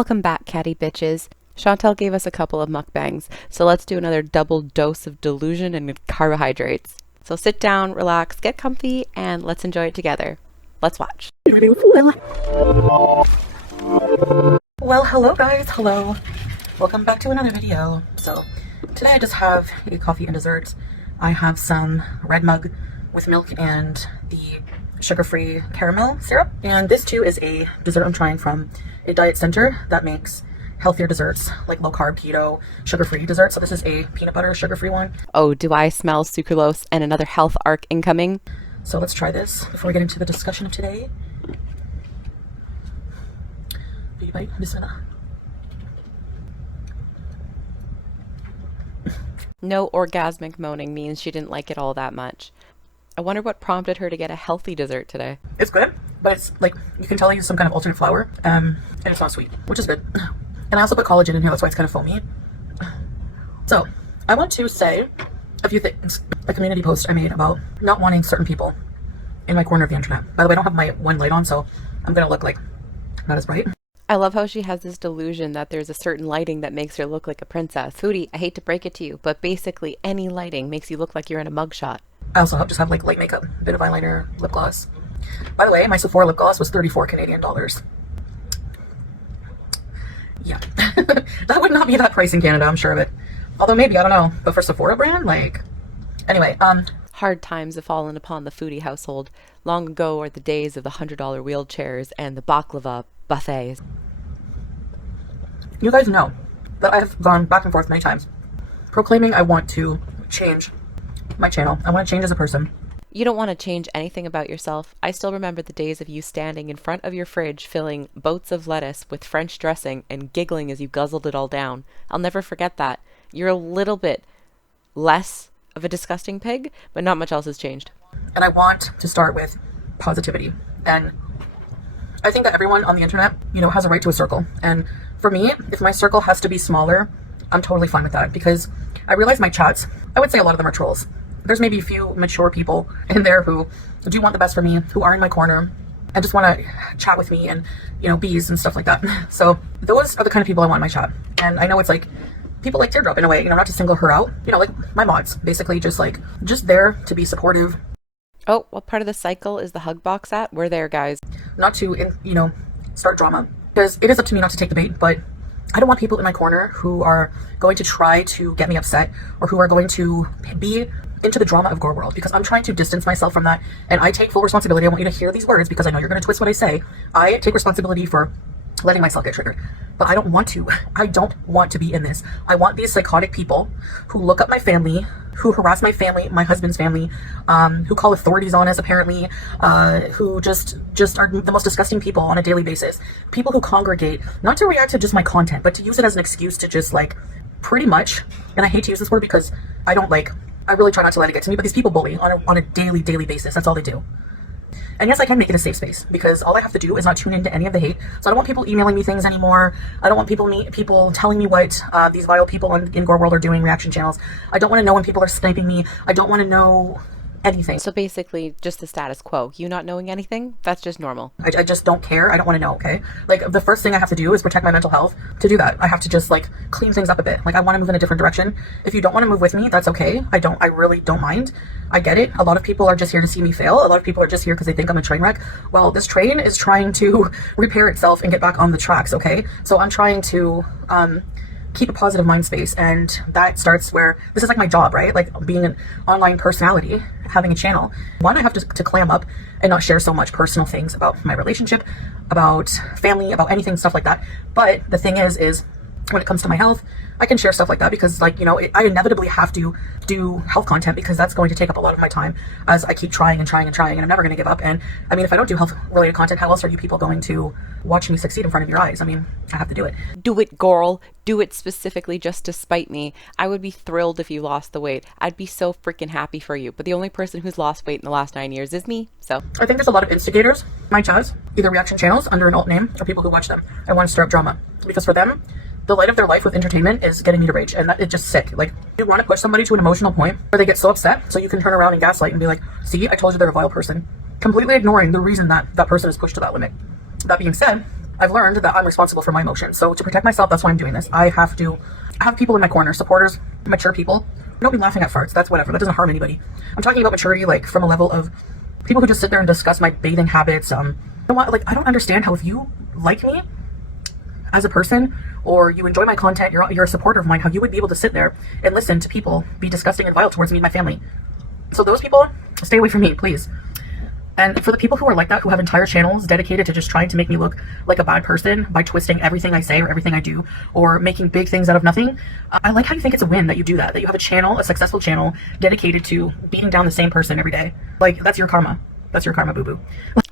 Welcome back, Catty bitches. Chantal gave us a couple of mukbangs, so let's do another double dose of delusion and carbohydrates. So sit down, relax, get comfy, and let's enjoy it together. Let's watch. Well, hello guys, hello. Welcome back to another video. So today I just have a coffee and dessert. I have some red mug with milk and the sugar-free caramel syrup. And this too is a dessert I'm trying from a diet center that makes healthier desserts, like low-carb, keto, sugar-free desserts. So this is a peanut butter sugar-free one. Oh, do I smell sucralose and another health arc incoming? So let's try this before we get into the discussion of today. Big bite, bismillah. No orgasmic moaning means she didn't like it all that much. I wonder what prompted her to get a healthy dessert today. It's good, but it's like, you can tell I use some kind of alternate flour, and it's not sweet, which is good. And I also put collagen in here, that's why it's kind of foamy. So, I want to say a few things. A community post I made about not wanting certain people in my corner of the internet. By the way, I don't have my one light on, so I'm gonna look like not as bright. I love how she has this delusion that there's a certain lighting that makes her look like a princess. Foodie, I hate to break it to you, but basically any lighting makes you look like you're in a mugshot. I also just have like light makeup, a bit of eyeliner, lip gloss. By the way, my Sephora lip gloss was 34 Canadian dollars. Yeah, that would not be that price in Canada, I'm sure of it. Although maybe, I don't know. But for Sephora brand, like, anyway, Hard times have fallen upon the Foodie household. Long ago are the days of the $100 wheelchairs and the baklava buffets. You guys know that I've gone back and forth many times proclaiming I want to change my channel. I want to change as a person. You don't want to change anything about yourself. I still remember the days of you standing in front of your fridge filling boats of lettuce with French dressing and giggling as you guzzled it all down. I'll never forget that. You're a little bit less of a disgusting pig, but not much else has changed. And I want to start with positivity. And I think that everyone on the internet, you know, has a right to a circle. And for me, if my circle has to be smaller, I'm totally fine with that, because I realize my chats, I would say a lot of them are trolls. There's maybe a few mature people in there who do want the best for me, who are in my corner and just want to chat with me and, you know, bees and stuff like that. So those are the kind of people I want in my chat. And I know it's like people like Teardrop in a way, you know, not to single her out, you know, like my mods, basically just there to be supportive. Oh, what part of the cycle is the hug box at? We're there, guys. Not to, you know, start drama, because it is up to me not to take the bait, but I don't want people in my corner who are going to try to get me upset or who are going to be into the drama of gorlworld, because I'm trying to distance myself from that, and I take full responsibility. I want you to hear these words because I know you're going to twist what I say. I take responsibility for letting myself get triggered, but I don't want to be in this. I want these psychotic people who look up my family, who harass my family, my husband's family, who call authorities on us apparently, who just are the most disgusting people on a daily basis. People who congregate not to react to just my content, but to use it as an excuse to just like pretty much, and I hate to use this word because I really try not to let it get to me, but these people bully on a daily basis. That's all they do. And yes, I can make it a safe space, because all I have to do is not tune into any of the hate. So I don't want people emailing me things anymore. I don't want people telling me what these vile people in gorlworld are doing, reaction channels. I don't want to know when people are sniping me. I don't want to know anything. So basically just the status quo. You not knowing anything, that's just normal. I just don't care. I don't want to know, okay? Like, the first thing I have to do is protect my mental health. To do that, I have to just like clean things up a bit. Like, I want to move in a different direction. If you don't want to move with me, that's okay. I really don't mind. I get it. A lot of people are just here to see me fail. A lot of people are just here because they think I'm a train wreck. Well, this train is trying to repair itself and get back on the tracks, okay? So I'm trying to keep a positive mind space, and that starts where this is like my job, right? Like being an online personality, having a channel. One, I have to clam up and not share so much personal things about my relationship, about family, about anything, stuff like that. But the thing is when it comes to my health, I can share stuff like that because, like, you know, I inevitably have to do health content because that's going to take up a lot of my time as I keep trying, and I'm never going to give up. And I mean, if I don't do health related content, how else are you people going to watch me succeed in front of your eyes? I mean, I have to do it. Do it, girl. Do it specifically just to spite me. I would be thrilled if you lost the weight. I'd be so freaking happy for you. But the only person who's lost weight in the last 9 years is me. So I think there's a lot of instigators, my chats, either reaction channels under an alt name or people who watch them and want to stir up drama, because for them, the light of their life with entertainment is getting me to rage, and that it's just sick. Like, you want to push somebody to an emotional point where they get so upset so you can turn around and gaslight and be like, see, I told you they're a vile person, completely ignoring the reason that that person is pushed to that limit. That being said, I've learned that I'm responsible for my emotions. So to protect myself, that's why I'm doing this. I have to have people in my corner, supporters, mature people. Don't be laughing at farts. That's whatever. That doesn't harm anybody. I'm talking about maturity, like from a level of people who just sit there and discuss my bathing habits. I don't understand how if you like me as a person or you enjoy my content, you're a supporter of mine, how you would be able to sit there and listen to people be disgusting and vile towards me and my family. So those people, stay away from me, please. And for the people who are like that, who have entire channels dedicated to just trying to make me look like a bad person by twisting everything I say or everything I do or making big things out of nothing, I like how you think it's a win that you do that you have a channel, a successful channel dedicated to beating down the same person every day. Like, that's your karma. That's your karma, boo-boo.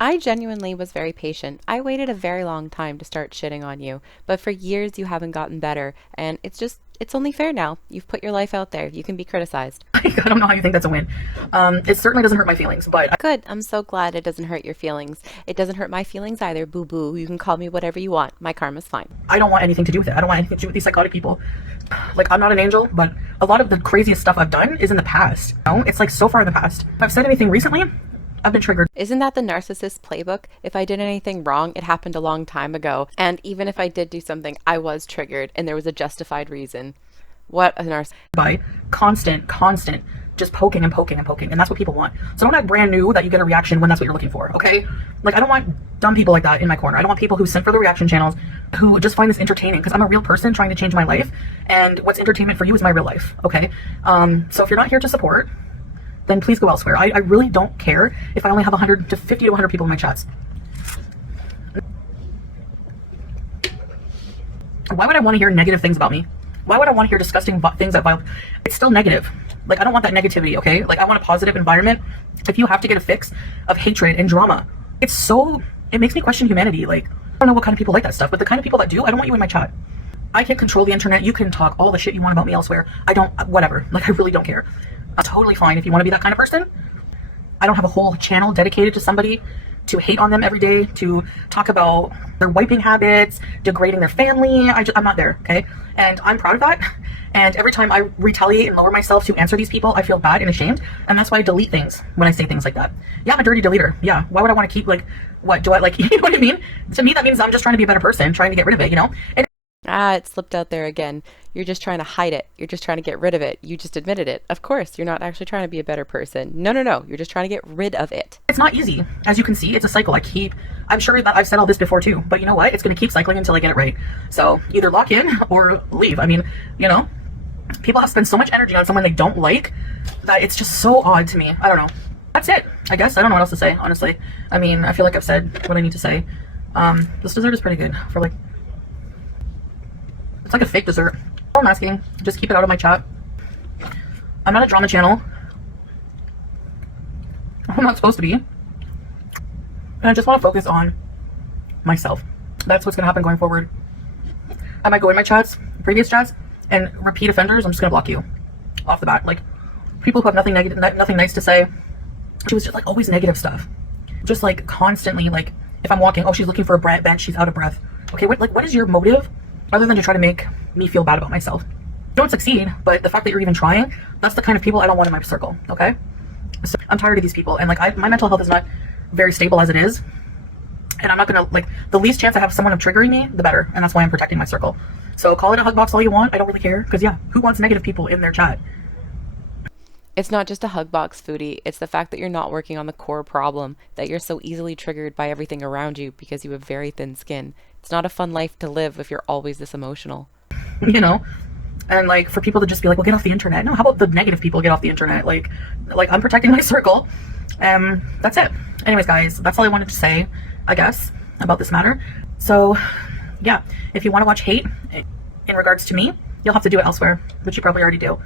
I genuinely was very patient. I waited a very long time to start shitting on you, but for years you haven't gotten better, and it's only fair now. You've put your life out there. You can be criticized. I don't know how you think that's a win. It certainly doesn't hurt my feelings, but... Good. I'm so glad it doesn't hurt your feelings. It doesn't hurt my feelings either, boo-boo. You can call me whatever you want. My karma's fine. I don't want anything to do with it. I don't want anything to do with these psychotic people. Like, I'm not an angel, but a lot of the craziest stuff I've done is in the past. You know? It's like so far in the past. If I've said anything recently, I've been triggered. Isn't that the narcissist playbook? If I did anything wrong, it happened a long time ago. And even if I did do something, I was triggered and there was a justified reason. What a narcissist. By constant, just poking and poking and poking. And that's what people want. So don't act brand new that you get a reaction when that's what you're looking for, okay? Like, I don't want dumb people like that in my corner. I don't want people who send for the reaction channels who just find this entertaining, because I'm a real person trying to change my life. And what's entertainment for you is my real life, okay? So if you're not here to support, then please go elsewhere. I really don't care if I only have 100 to 50 to 100 people in my chats. Why would I want to hear negative things about me? Why would I want to hear disgusting things about... It's still negative. Like, I don't want that negativity, okay? Like, I want a positive environment. If you have to get a fix of hatred and drama, it makes me question humanity. Like, I don't know what kind of people like that stuff, but the kind of people that do, I don't want you in my chat. I can't control the internet. You can talk all the shit you want about me elsewhere. Whatever. Like, I really don't care. I'm totally fine if you want to be that kind of person. I don't have a whole channel dedicated to somebody to hate on them every day, to talk about their wiping habits, degrading their family. I'm not there, okay? And I'm proud of that. And every time I retaliate and lower myself to answer these people, I feel bad and ashamed. And that's why I delete things when I say things like that. Yeah, I'm a dirty deleter. Yeah, why would I want to keep, like, what do I, like, you know what I mean? To me, that means I'm just trying to be a better person, trying to get rid of it, you know? It slipped out there again. You're just trying to hide it. You're just trying to get rid of it. You just admitted it. Of course, you're not actually trying to be a better person. No. You're just trying to get rid of it. It's not easy. As you can see, it's a cycle. I'm sure that I've said all this before too, but you know what? It's going to keep cycling until I get it right. So either lock in or leave. I mean, you know, people have spent so much energy on someone they don't like that it's just so odd to me. I don't know. That's it, I guess. I don't know what else to say, honestly. I mean, I feel like I've said what I need to say. This dessert is pretty good for, like, it's like a fake dessert. All I'm asking, just keep it out of my chat. I'm not a drama channel. I'm not supposed to be. And I just want to focus on myself. That's what's going to happen going forward. I might go in my chats, previous chats, and repeat offenders, I'm just going to block you off the bat. Like, people who have nothing negative, nothing nice to say. She was just, like, always negative stuff. Just, like, constantly, like, if I'm walking, oh, she's looking for a bench, she's out of breath. Okay, what is your motive? Other than to try to make me feel bad about myself. You don't succeed, but the fact that you're even trying, that's the kind of people I don't want in my circle, okay? So I'm tired of these people, and, like, my mental health is not very stable as it is, and I'm not gonna, like, the least chance I have someone of triggering me, the better, and that's why I'm protecting my circle. So call it a hug box all you want, I don't really care, because yeah, who wants negative people in their chat? It's not just a hug box, Foodie. It's the fact that you're not working on the core problem, that you're so easily triggered by everything around you because you have very thin skin. It's not a fun life to live if you're always this emotional. You know? And, like, for people to just be like, well, get off the internet. No, how about the negative people get off the internet? Like I'm protecting my circle. That's it. Anyways, guys, that's all I wanted to say, I guess, about this matter. So, yeah, if you want to watch hate in regards to me, you'll have to do it elsewhere, which you probably already do.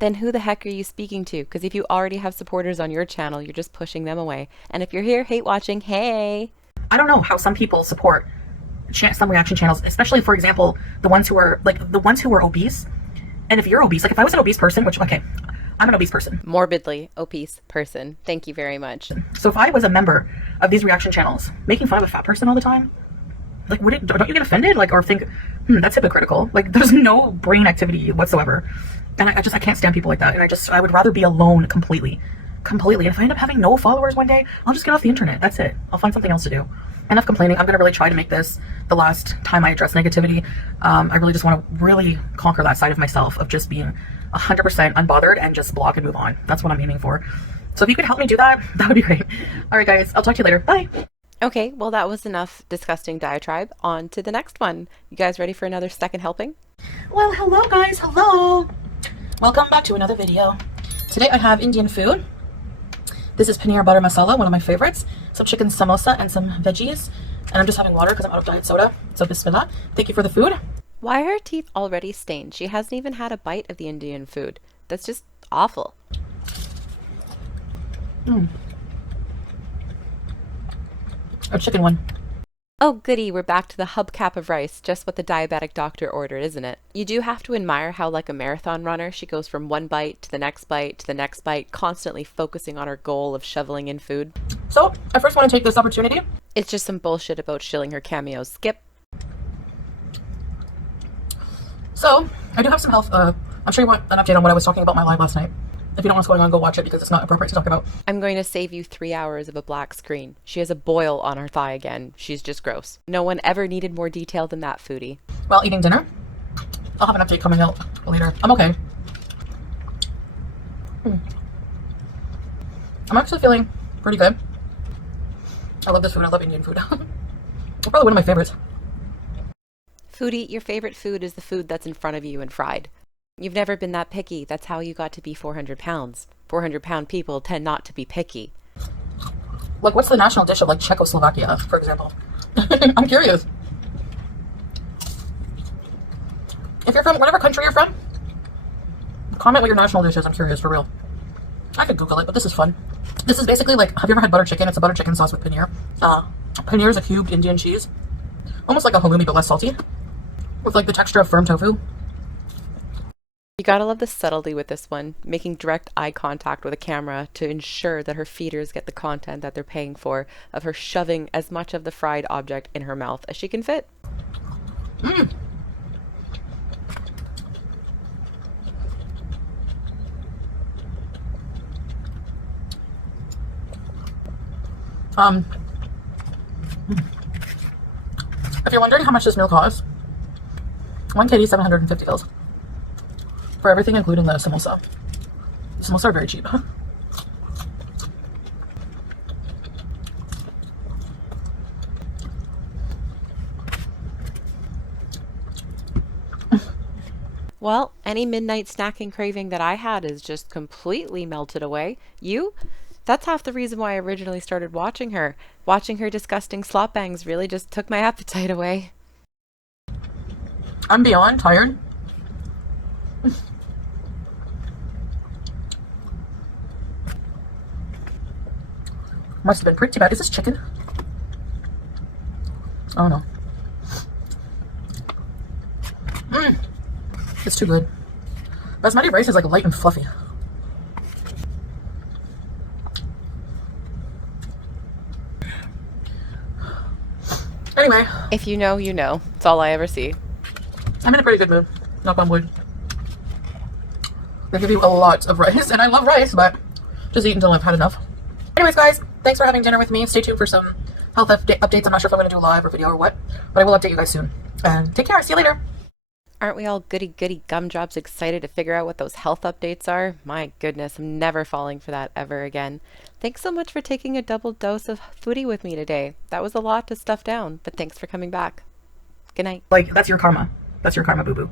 Then who the heck are you speaking to? Because if you already have supporters on your channel, you're just pushing them away. And if you're here hate watching, hey! I don't know how some people support some reaction channels, especially, for example, the ones who are obese. And if you're obese, like if I was an obese person, which, okay, I'm an obese person. Morbidly obese person. Thank you very much. So if I was a member of these reaction channels, making fun of a fat person all the time, like, don't you get offended? Like, or think, that's hypocritical. Like, there's no brain activity whatsoever. And I can't stand people like that. And I would rather be alone completely. completely. And if I end up having no followers one day, I'll just get off the internet. That's it. I'll find something else to do. Enough complaining. I'm going to really try to make this the last time I address negativity. I really just want to really conquer that side of myself of just being 100% unbothered and just block and move on. That's what I'm aiming for. So if you could help me do that, that would be great. All right, guys. I'll talk to you later. Bye. Okay, well, that was enough disgusting diatribe. On to the next one. You guys ready for another second helping? Well, hello, guys. Hello. Welcome back to another video. Today I have Indian food. This is paneer butter masala, one of my favorites. Some chicken samosa and some veggies. And I'm just having water because I'm out of diet soda. So bismillah. Thank you for the food. Why are her teeth already stained? She hasn't even had a bite of the Indian food. That's just awful. A chicken one. Oh, goody, we're back to the hubcap of rice, just what the diabetic doctor ordered, isn't it? You do have to admire how, like a marathon runner, she goes from one bite to the next bite to the next bite, constantly focusing on her goal of shoveling in food. So, I first want to take this opportunity. It's just some bullshit about shilling her cameos. Skip. So, I do have some health, I'm sure you want an update on what I was talking about in my live last night. If you don't know what's going on, go watch it because it's not appropriate to talk about. I'm going to save you 3 hours of a black screen. She has a boil on her thigh again. She's just gross. No one ever needed more detail than that, Foodie. While eating dinner, I'll have an update coming out later. I'm okay. I'm actually feeling pretty good. I love this food. I love Indian food. Probably one of my favorites. Foodie, your favorite food is the food that's in front of you and fried. You've never been that picky. That's how you got to be 400 pounds. 400-pound people tend not to be picky. Like, what's the national dish of, like, Czechoslovakia, for example? I'm curious. If you're from whatever country you're from, comment what your national dish is. I'm curious, for real. I could Google it, but this is fun. This is basically like, have you ever had butter chicken? It's a butter chicken sauce with paneer. Paneer is a cubed Indian cheese. Almost like a halloumi, but less salty. With, like, the texture of firm tofu. You gotta love the subtlety with this one, making direct eye contact with a camera to ensure that her feeders get the content that they're paying for, of her shoving as much of the fried object in her mouth as she can fit. If you're wondering how much this meal costs, one Catty 750 kils. For everything, including the samosa. The samosa are very cheap. Well, any midnight snacking craving that I had is just completely melted away. You? That's half the reason why I originally started watching her. Watching her disgusting slop bangs really just took my appetite away. I'm beyond tired. Must have been pretty bad. Is this chicken? Oh no. It's too good. Basmati rice is like light and fluffy. Anyway. If you know, you know. It's all I ever see. I'm in a pretty good mood. Knock on wood. They give you a lot of rice, and I love rice, but just eat until I've had enough. Anyways, guys, thanks for having dinner with me. Stay tuned for some health updates. I'm not sure if I'm going to do a live or video or what, but I will update you guys soon. And take care. See you later. Aren't we all goody gumdrops excited to figure out what those health updates are? My goodness, I'm never falling for that ever again. Thanks so much for taking a double dose of Foodie with me today. That was a lot to stuff down, but thanks for coming back. Good night. Like, that's your karma. That's your karma, boo-boo.